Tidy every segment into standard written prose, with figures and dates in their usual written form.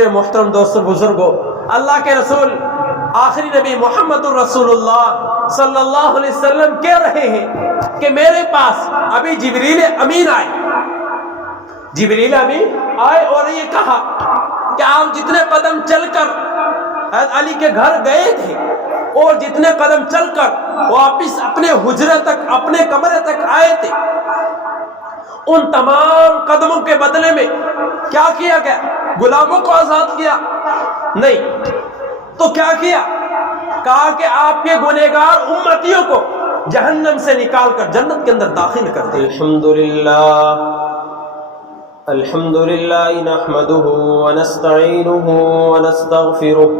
میرے محترم دوستوں بزرگوں، اللہ کے رسول آخری نبی محمد الرسول اللہ صلی اللہ علیہ وسلم کہہ رہے ہیں کہ میرے پاس ابھی جبریل امین آئے، جبریل امین آئے اور یہ کہا کہ آپ جتنے قدم چل کر حضرت علی کے گھر گئے تھے اور جتنے قدم چل کر واپس اپنے حجرے تک، اپنے کمرے تک آئے تھے، ان تمام قدموں کے بدلے میں کیا کیا گیا؟ غلاموں کو آزاد کیا؟ نہیں، تو کیا کیا؟ کہا کہ آپ کے گنہگار امتیوں کو جہنم سے نکال کر جنت کے اندر داخل کرتے ہیں۔ الحمدللہ نحمده ونستعینه ونستغفره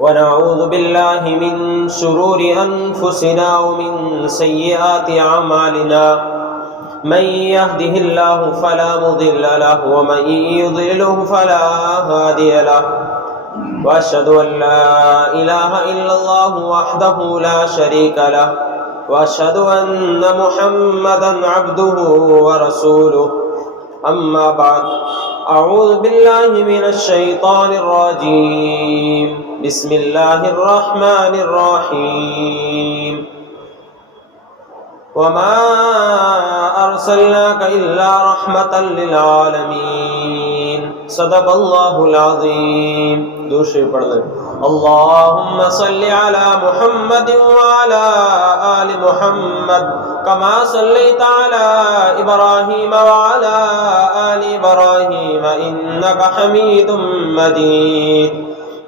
ونعوذ باللہ من شرور انفسنا ومن سیئات اعمالنا، من يهده الله فلا مضل له ومن يضلله فلا هادي له، واشهد ان لا اله الا الله وحده لا شريك له، واشهد ان محمدا عبده ورسوله، اما بعد، اعوذ باللہ من الشیطان الرجیم، بسم اللہ الرحمن الرحیم، وما ارسلناک الا رحمتا للعالمین، صدق اللہ العظیم۔ دوسرے پڑھ لیں، اللہم صلی علی محمد وعلی آل محمد کما صلیت علی ابراہیم وعلی آل ابراہیم انک حمید مجید،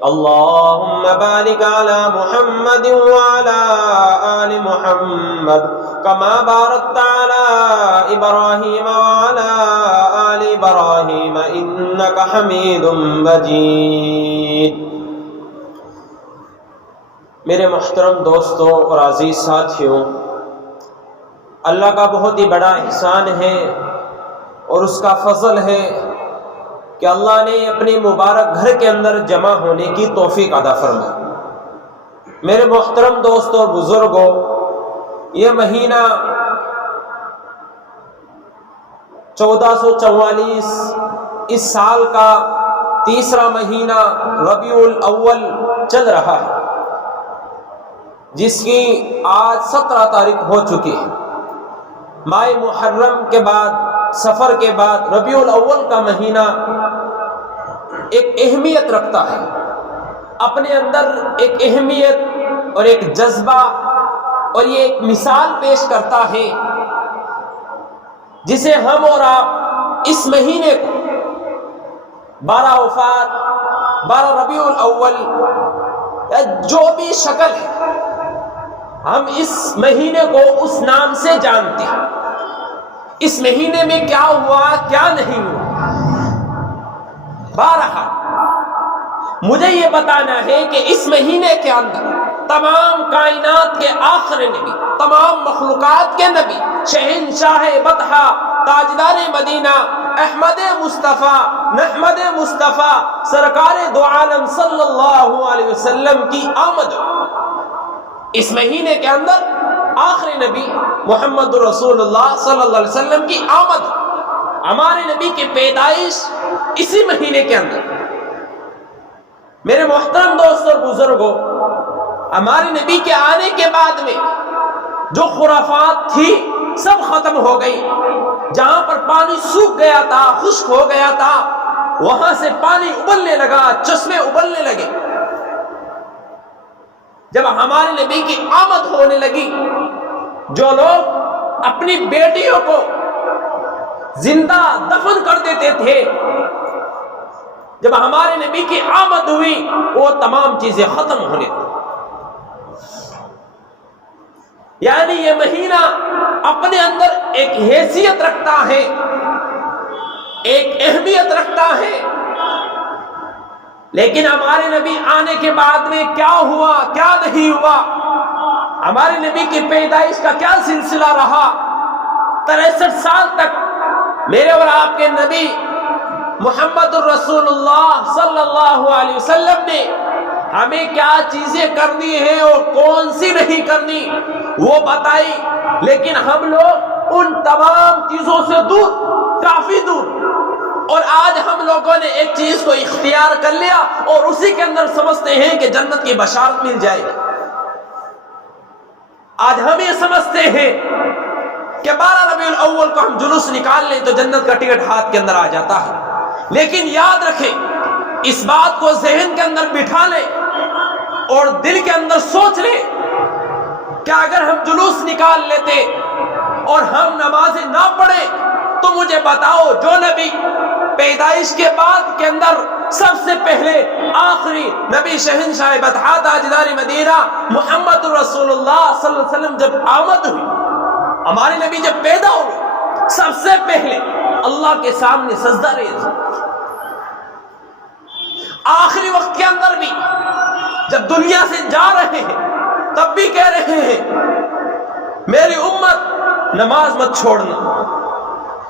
اللہم بارک علی محمد وعلی آل محمد کما بارکت علی ابراہیم وعلی آل ابراہیم انک حمید مجید۔ میرے محترم دوستوں اور عزیز ساتھیوں، اللہ کا بہت ہی بڑا احسان ہے اور اس کا فضل ہے کہ اللہ نے اپنے مبارک گھر کے اندر جمع ہونے کی توفیق عطا فرمائی۔ میرے محترم دوستوں اور بزرگوں، یہ مہینہ 1444 اس سال کا تیسرا مہینہ ربیع الاول چل رہا ہے، جس کی آج 17 تاریخ ہو چکی ہے۔ ماہ محرم کے بعد، سفر کے بعد ربیع الاول کا مہینہ ایک اہمیت رکھتا ہے، اپنے اندر ایک اہمیت اور ایک جذبہ اور یہ ایک مثال پیش کرتا ہے جسے ہم اور آپ اس مہینے کو 12 وفات، 12 ربیع الاول یا جو بھی شکل ہے، ہم اس مہینے کو اس نام سے جانتے ہیں۔ اس مہینے میں کیا ہوا، کیا نہیں ہوا، بہرحال مجھے یہ بتانا ہے کہ اس مہینے کے اندر تمام کائنات کے آخری نبی، تمام مخلوقات کے نبی، شہنشاہ بطحہ، تاجدار مدینہ، احمد مصطفیٰ، نحمد مصطفیٰ، سرکار دو عالم صلی اللہ علیہ وسلم کی آمد اس مہینے کے اندر، آخری نبی محمد رسول اللہ صلی اللہ علیہ وسلم کی آمد، ہمارے نبی کی پیدائش اسی مہینے کے اندر۔ میرے محترم دوستوں اور بزرگوں، ہمارے نبی کے آنے کے بعد میں جو خرافات تھی سب ختم ہو گئی۔ جہاں پر پانی سوکھ گیا تھا، خشک ہو گیا تھا، وہاں سے پانی ابلنے لگا، چشمے ابلنے لگے۔ جب ہمارے نبی کی آمد ہونے لگی، جو لوگ اپنی بیٹیوں کو زندہ دفن کر دیتے تھے، جب ہمارے نبی کی آمد ہوئی وہ تمام چیزیں ختم ہونے لگیں۔ یعنی یہ مہینہ اپنے اندر ایک حیثیت رکھتا ہے، ایک اہمیت رکھتا ہے، لیکن ہمارے نبی آنے کے بعد میں کیا ہوا، کیا نہیں ہوا، ہمارے نبی کی پیدائش کا کیا سلسلہ رہا، 63 سال تک میرے اور آپ کے نبی محمد الرسول اللہ صلی اللہ علیہ وسلم نے ہمیں کیا چیزیں کرنی ہیں اور کون سی نہیں کرنی وہ بتائی، لیکن ہم لوگ ان تمام چیزوں سے دور، کافی دور، اور آج ہم لوگوں نے ایک چیز کو اختیار کر لیا اور اسی کے اندر سمجھتے ہیں کہ جنت کی بشارت مل جائے گی۔ آج ہم یہ سمجھتے ہیں کہ 12 ربیع الاول کو ہم جلوس نکال لیں تو جنت کا ٹکٹ ہاتھ کے اندر آ جاتا ہے، لیکن یاد رکھیں، اس بات کو ذہن کے اندر بٹھا لیں اور دل کے اندر سوچ لیں کہ اگر ہم جلوس نکال لیتے اور ہم نمازیں نہ پڑھیں تو مجھے بتاؤ، جو نبی پیدائش کے بعد کے اندر سب سے پہلے آخری نبی شہنشاہ بطحا تاجدار مدینہ محمد رسول اللہ صلی اللہ علیہ وسلم جب آمد ہوئی، ہمارے نبی جب پیدا ہوئے، سب سے پہلے اللہ کے سامنے سجدہ ریز، آخری وقت کے اندر بھی جب دنیا سے جا رہے ہیں تب بھی کہہ رہے ہیں میری امت نماز مت چھوڑنا۔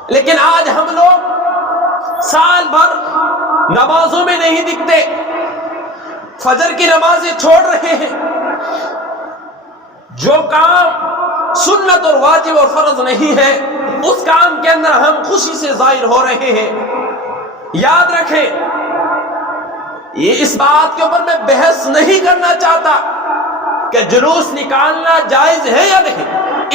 لیکن آج ہم لوگ سال بھر نمازوں میں نہیں دکھتے، فجر کی نمازیں چھوڑ رہے ہیں، جو کام سنت اور واجب اور فرض نہیں ہے اس کام کے اندر ہم خوشی سے ظاہر ہو رہے ہیں۔ یاد رکھیں، یہ اس بات کے اوپر میں بحث نہیں کرنا چاہتا کہ جلوس نکالنا جائز ہے یا نہیں،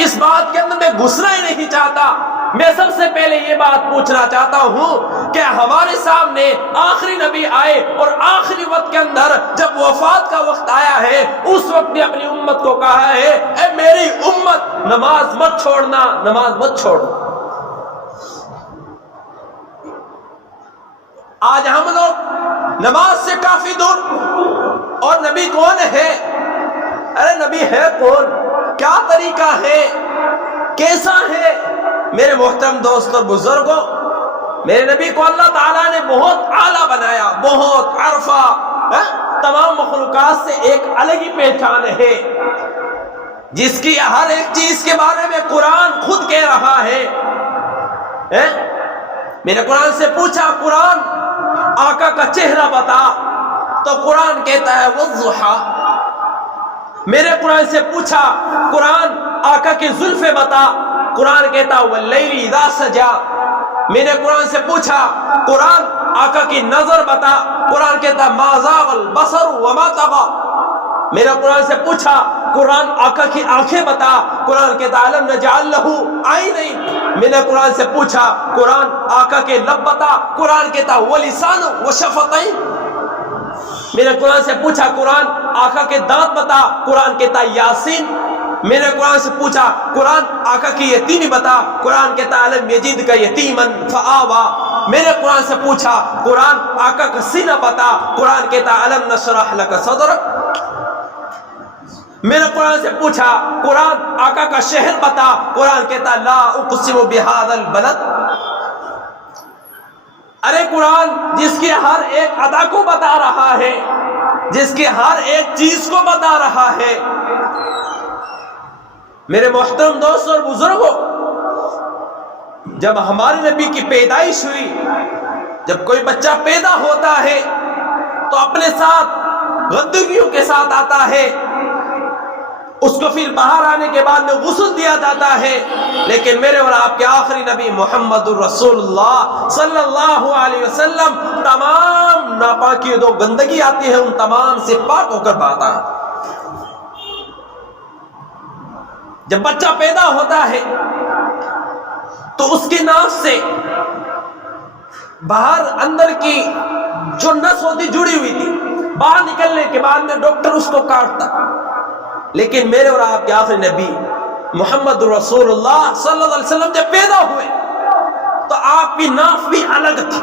اس بات کے اندر میں گھسنا ہی نہیں چاہتا۔ میں سب سے پہلے یہ بات پوچھنا چاہتا ہوں کہ ہمارے سامنے آخری نبی آئے اور آخری وقت کے اندر جب وفات کا وقت آیا ہے اس وقت نے اپنی امت کو کہا ہے اے میری امت نماز مت چھوڑنا، نماز مت چھوڑنا۔ آج ہم لوگ نماز سے کافی دور، اور نبی کون ہے؟ ارے نبی ہے کون؟ کیا طریقہ ہے؟ کیسا ہے؟ میرے محترم دوست اور بزرگوں، میرے نبی کو اللہ تعالیٰ نے بہت اعلیٰ بنایا، بہت عرفہ، تمام مخلوقات سے ایک الگ ہی پہچان ہے، جس کی ہر ایک چیز کے بارے میں قرآن خود کہہ رہا ہے۔ میرے قرآن سے پوچھا قرآن آقا کا چہرہ بتا، تو قرآن کہتا ہے والضحیٰ۔ میرے قرآن سے پوچھا قرآن آقا کی زلفیں بتا، قرآن کہتا واللیل اذا سجا۔ میرے قرآن سے پوچھا قرآن آقا کی نظر بتا، قرآن کہتا ما زاغ البصر وما طغى۔ میرے قرآن سے پوچھا قرآن آقا کی آنکھیں بتا، قرآن کہتا الم نجعل لہ عینین۔ میں نے قرآن سے پوچھا قرآن آقا کے لب بتا، قرآن کہتا ولسان وشفتین۔ میرے قرآن سے پوچھا قرآن آقا کے دانت بتا، قرآن کہتا یاسین۔ میں نے قرآن سے پوچھا قرآن آقا کی یتیمی بتا، قرآن کہتا الم یجدک یتیما فآوی۔ میں نے قرآن سے پوچھا قرآن آقا کا سینہ بتا، قرآن کہتا الم نشرح لک صدرک۔ میں نے قرآن سے پوچھا قرآن آقا کا شہر بتا، قرآن کہتا لا اقسم بہذا البلد۔ ارے قرآن جس کی ہر ایک ادا کو بتا رہا ہے، جس کی ہر ایک چیز کو بتا رہا ہے۔ میرے محترم دوست اور بزرگوں، جب ہمارے نبی کی پیدائش ہوئی، جب کوئی بچہ پیدا ہوتا ہے تو اپنے ساتھ گندگیوں کے ساتھ آتا ہے، اس کو پھر باہر آنے کے بعد میں غسل دیا جاتا ہے، لیکن میرے اور آپ کے آخری نبی محمد الرسول اللہ صلی اللہ علیہ وسلم تمام ناپاکی جو گندگی آتی ہے ان تمام سے پاک ہو کر باتا ہے۔ جب بچہ پیدا ہوتا ہے تو اس کی ناف سے باہر اندر کی جو نس ہوتی جڑی ہوئی تھی، باہر نکلنے کے بعد میں ڈاکٹر اس کو کاٹتا، لیکن میرے اور آپ کے آخری نبی محمد رسول اللہ صلی اللہ علیہ وسلم جب پیدا ہوئے تو آپ کی ناف بھی الگ تھی۔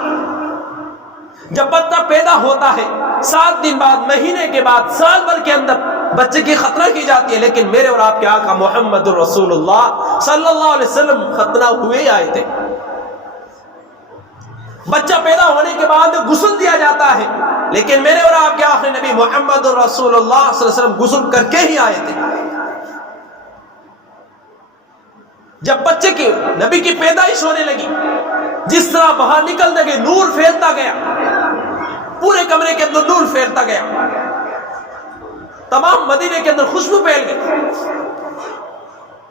جب بچہ پیدا ہوتا ہے 7 دن بعد، مہینے کے بعد، سال بھر کے اندر بچے کی ختنہ کی جاتی ہے، لیکن میرے اور آپ کے آقا محمد رسول اللہ صلی اللہ علیہ وسلم ختنہ ہوئے آئے تھے۔ بچہ پیدا ہونے کے بعد غسل دیا جاتا ہے، لیکن میرے اور آپ کے آخری نبی محمد رسول اللہ صلی اللہ علیہ وسلم غسل کر کے ہی آئے تھے۔ جب بچے کی نبی کی پیدائش ہونے لگی، جس طرح باہر نکلنے کے نور پھیلتا گیا، پورے کمرے کے اندر نور پھیلتا گیا، تمام مدینے کے اندر خوشبو پھیل گئی۔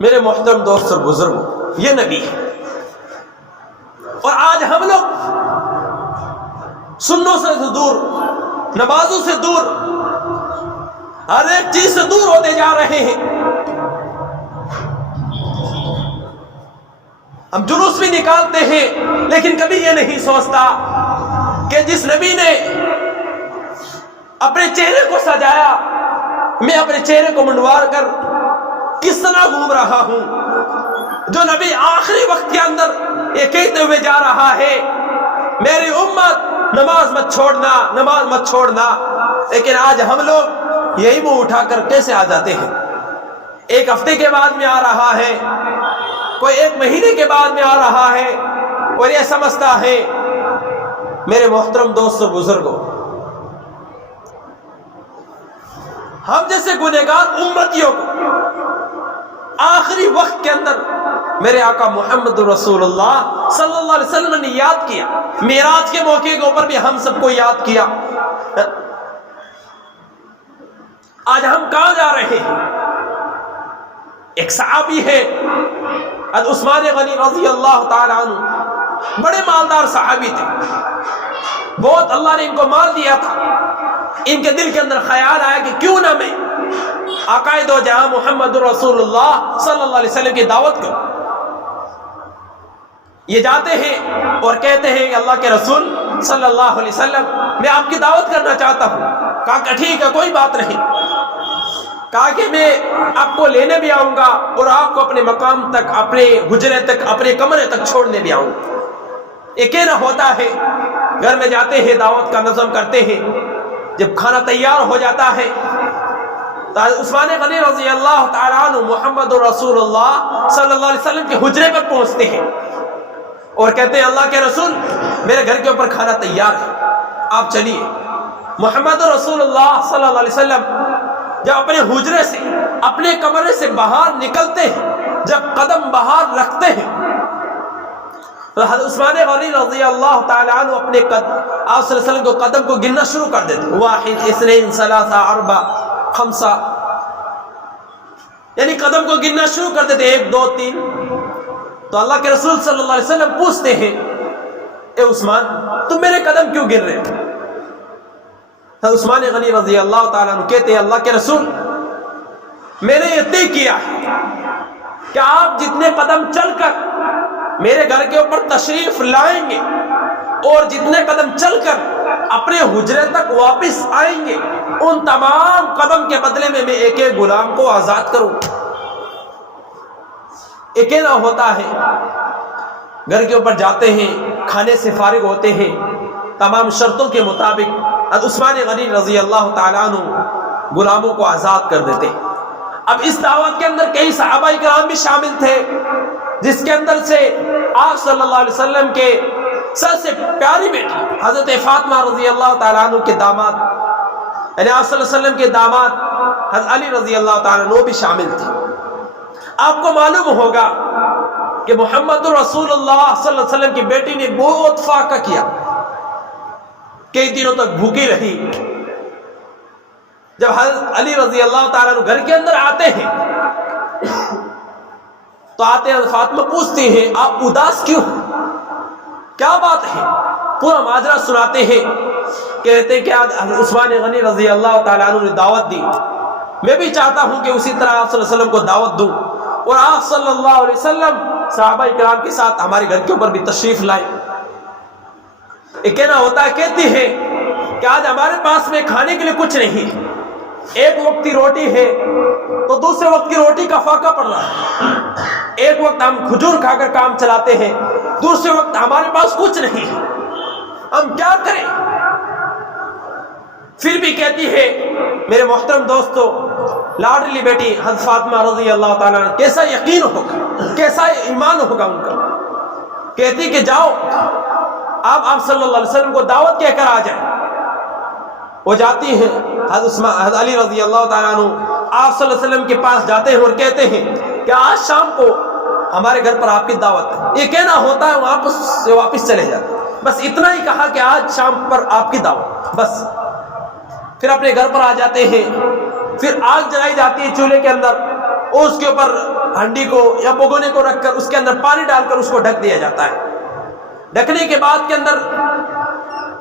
میرے محترم دوست اور بزرگوں، یہ نبی ہے، اور آج ہم لوگ سنوں سے دور، نمازوں سے دور، ہر ایک چیز سے دور ہوتے جا رہے ہیں۔ ہم جلوس بھی نکالتے ہیں لیکن کبھی یہ نہیں سوچتا کہ جس نبی نے اپنے چہرے کو سجایا، میں اپنے چہرے کو منڈوار کر کس طرح گھوم رہا ہوں۔ جو نبی آخری وقت کے اندر یہ کہتے ہوئے جا رہا ہے میری امت نماز مت چھوڑنا، نماز مت چھوڑنا، لیکن آج ہم لوگ یہی منہ اٹھا کر کیسے آ جاتے ہیں؟ ایک ہفتے کے بعد میں آ رہا ہے، کوئی ایک مہینے کے بعد میں آ رہا ہے، اور یہ سمجھتا ہے۔ میرے محترم دوستوں بزرگوں، ہم جیسے گنہگار امتیوں کو آخری وقت کے اندر میرے آقا محمد رسول اللہ صلی اللہ علیہ وسلم نے یاد کیا، معراج کے موقع کے اوپر بھی ہم سب کو یاد کیا۔ آج ہم کہاں جا رہے ہیں؟ ایک صحابی ہے عثمان غنی رضی اللہ تعالی عنہ، بڑے مالدار صحابی تھے، بہت اللہ نے ان کو مال دیا تھا۔ ان کے دل کے اندر خیال آیا کہ کیوں نہ میں آقائے دو جہاں محمد رسول اللہ صلی اللہ علیہ وسلم کی دعوت کروں۔ یہ جاتے ہیں اور کہتے ہیں کہ اللہ کے رسول صلی اللہ علیہ وسلم میں آپ کی دعوت کرنا چاہتا ہوں۔ کہا کہ ٹھیک ہے، کوئی بات نہیں۔ کہا کہ میں آپ کو لینے بھی آؤں گا اور آپ کو اپنے مقام تک، اپنے حجرے تک، اپنے کمرے تک چھوڑنے بھی آؤں گا۔ یہ کہنا ہوتا ہے، گھر میں جاتے ہیں، دعوت کا نظم کرتے ہیں، جب کھانا تیار ہو جاتا ہے تو عثمان غنی رضی اللہ تعالیٰ عنہ محمد رسول اللہ صلی اللہ علیہ وسلم کے حجرے پر پہنچتے ہیں اور کہتے ہیں اللہ کے رسول میرے گھر کے اوپر کھانا تیار ہے، آپ چلیے۔ محمد رسول اللہ صلی اللہ علیہ وسلم جب اپنے حجرے سے، اپنے کمرے سے باہر نکلتے ہیں، جب قدم باہر رکھتے ہیں تو حضرت عثمان غنی رضی اللہ تعالیٰ عنہ اپنے آپ صلی اللہ علیہ وسلم کو قدم کو گننا شروع کر دیتے، واحد، اثنین، ثلاثہ، اربع، خمسہ، یعنی قدم کو گننا شروع کر دیتے، 1 2 3۔ تو اللہ کے رسول صلی اللہ علیہ وسلم پوچھتے ہیں اے عثمان تم میرے قدم کیوں گر رہے ہو؟ عثمان غنی رضی اللہ تعالیٰ عنہ کہتے ہیں اللہ کے رسول میں نے یہ طے کیا ہے کہ آپ جتنے قدم چل کر میرے گھر کے اوپر تشریف لائیں گے اور جتنے قدم چل کر اپنے حجرے تک واپس آئیں گے، ان تمام قدم کے بدلے میں ایک ایک غلام کو آزاد کروں۔ ایک نہ ہوتا ہے، گھر کے اوپر جاتے ہیں، کھانے سے فارغ ہوتے ہیں، تمام شرطوں کے مطابق عثمان غنی رضی اللہ تعالیٰ عنہ غلاموں کو آزاد کر دیتے۔ اب اس دعوت کے اندر کئی صحابہ کرام بھی شامل تھے، جس کے اندر سے آپ صلی اللہ علیہ وسلم کے سب سے پیاری بیٹی حضرت فاطمہ رضی اللہ تعالیٰ عنہ کے داماد، یعنی آپ صلی اللہ علیہ وسلم کے داماد حضرت علی رضی اللہ تعالیٰ عنہ بھی شامل تھے۔ آپ کو معلوم ہوگا کہ محمد رسول اللہ صلی اللہ علیہ وسلم کی بیٹی نے بہت فاقہ کیا، کئی دنوں تک بھوکی رہی۔ جب حضرت علی رضی اللہ تعالیٰ عنہ گھر کے اندر آتے ہیں تو آتے ہیں، فاطمہ پوچھتے ہیں آپ اداس کیوں، کیا بات ہے؟ پورا ماجرا سناتے ہیں، کہتے ہیں کہ آج عثمان غنی رضی اللہ تعالیٰ عنہ نے دعوت دی، میں بھی چاہتا ہوں کہ اسی طرح آپ صلی اللہ علیہ وسلم کو دعوت دوں اور آپ صلی اللہ علیہ وسلم صحابہ کرام کے ساتھ ہمارے گھر کے اوپر بھی تشریف لائیں۔ یہ کہنا ہوتا ہے، کہتی ہے کہ آج ہمارے پاس میں کھانے کے لیے کچھ نہیں ہے، ایک وقت کی روٹی ہے تو دوسرے وقت کی روٹی کا فاقہ پڑ رہا ہے، ایک وقت ہم کھجور کھا کر کام چلاتے ہیں، دوسرے وقت ہمارے پاس کچھ نہیں ہے، ہم کیا کریں؟ پھر بھی کہتی ہے میرے محترم دوستو، لاڈلی بیٹی حضرت فاطمہ رضی اللہ تعالیٰ عنہ کیسا یقین ہوگا، کیسا ایمان ہوگا ان کا، کہتی کہ جاؤ آپ صلی اللہ علیہ وسلم کو دعوت کہہ کر آ جائیں۔ وہ جاتی ہیں، حضرت علی رضی اللہ تعالیٰ عنہ آپ صلی اللہ علیہ وسلم کے پاس جاتے ہیں اور کہتے ہیں کہ آج شام کو ہمارے گھر پر آپ کی دعوت ہے۔ یہ کہنا ہوتا ہے وہاں سے واپس چلے جاتے، بس اتنا ہی کہا کہ آج شام پر آپ کی دعوت، بس پھر اپنے گھر پر آ جاتے ہیں۔ پھر آگ جلائی جاتی ہے چولہے کے اندر، اور اس کے اوپر ہنڈی کو یا بگونے کو رکھ کر اس کے اندر پانی ڈال کر اس کو ڈھک دیا جاتا ہے۔ ڈھکنے کے بعد کے اندر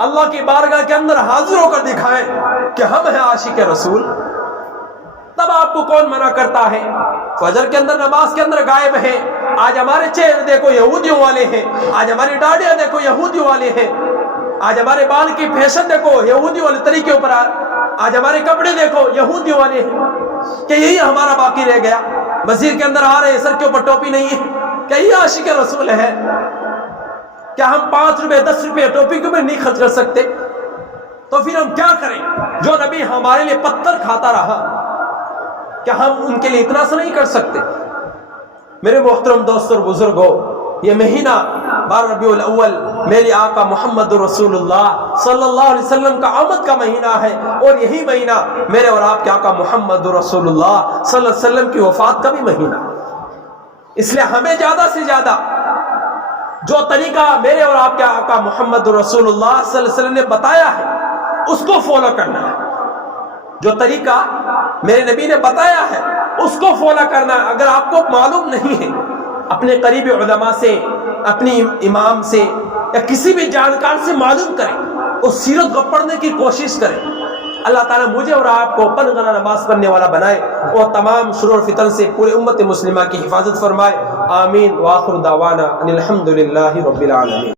اللہ کی بارگاہ کے اندر حاضر ہو کر دکھائیں کہ ہم ہیں عاشق رسول، تب آپ کو کون منع کرتا ہے؟ فجر کے اندر نماز کے اندر غائب ہیں، آج ہمارے چہرے دیکھو یہودیوں والے ہیں، آج ہماری داڑیاں دیکھو یہودیوں والے ہیں، آج ہمارے بال کی فیشن دیکھو یہودیوں والے طریقے پر، آج ہمارے کپڑے دیکھو یہودیوں والے ہیں۔ کہ یہی ہمارا باقی رہ گیا؟ مسجد کے اندر آ رہے ہیں، سر کے اوپر ٹوپی نہیں ہے، کہ یہ عاشق رسول ہے؟ کیا ہم 5 روپے 10 روپے ٹوپی کے اوپر نہیں خرچ کر سکتے؟ تو پھر ہم کیا کریں؟ جو نبی ہمارے لیے پتھر کھاتا رہا، کیا ہم ان کے لیے اتنا سا نہیں کر سکتے؟ میرے محترم دوستوں اور بزرگوں، یہ مہینہ 12 ربیع الاول میرے آقا محمد رسول اللہ صلی اللہ علیہ وسلم کا آمد کا مہینہ ہے، اور یہی مہینہ میرے اور آپ کے آقا محمد رسول اللہ صلی اللہ علیہ وسلم کی وفات کا بھی مہینہ ہے۔ اس لیے ہمیں زیادہ سے زیادہ جو طریقہ میرے اور آپ کے آقا محمد رسول اللہ صلی اللہ علیہ وسلم نے بتایا ہے اس کو فالو کرنا ہے۔ جو طریقہ میرے نبی نے بتایا ہے اس کو فالو کرنا ہے۔ اگر آپ کو معلوم نہیں ہے، اپنے قریبی علماء سے، اپنی امام سے یا کسی بھی جانکار سے معلوم کریں، اس سیرت کو پڑھنے کی کوشش کریں۔ اللہ تعالیٰ مجھے اور آپ کو پنگنا نماز پڑھنے والا بنائے اور تمام شرور و فتن سے پورے امت مسلمہ کی حفاظت فرمائے۔ آمین۔ وآخر دعوانا ان الحمد للہ رب العالمین۔